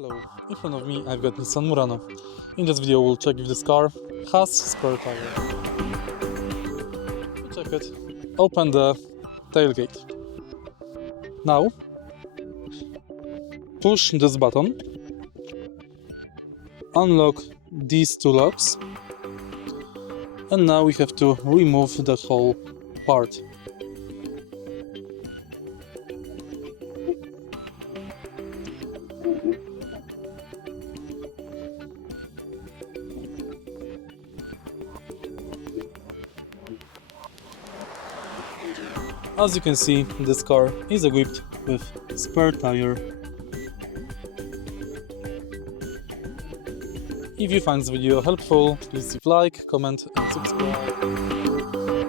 Hello, in front of me I've got Nissan Murano. In this video we'll check if this car has spare tire. To check it, open the tailgate. Now push this button, unlock these two locks, and now we have to remove the whole part. As you can see, this car is equipped with spare tire. If you find this video helpful, please leave like, comment and subscribe.